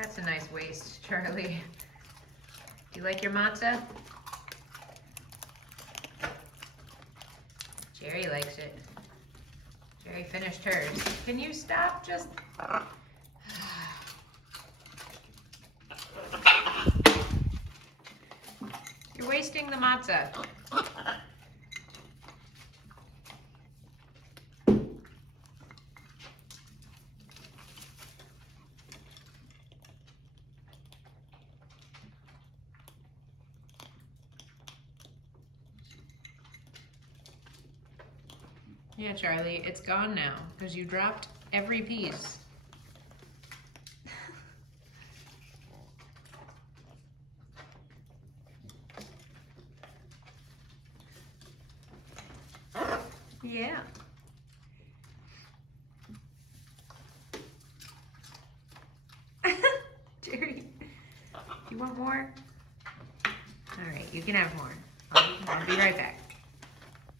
That's a nice waist, Charlie. Do you like your matzo? Jerry likes it. Jerry finished hers. Can you stop just... You're wasting the matzo. Yeah, Charlie, it's gone now because you dropped every piece. Yeah. Jerry, you want more? All right, you can have more. I'll be right back.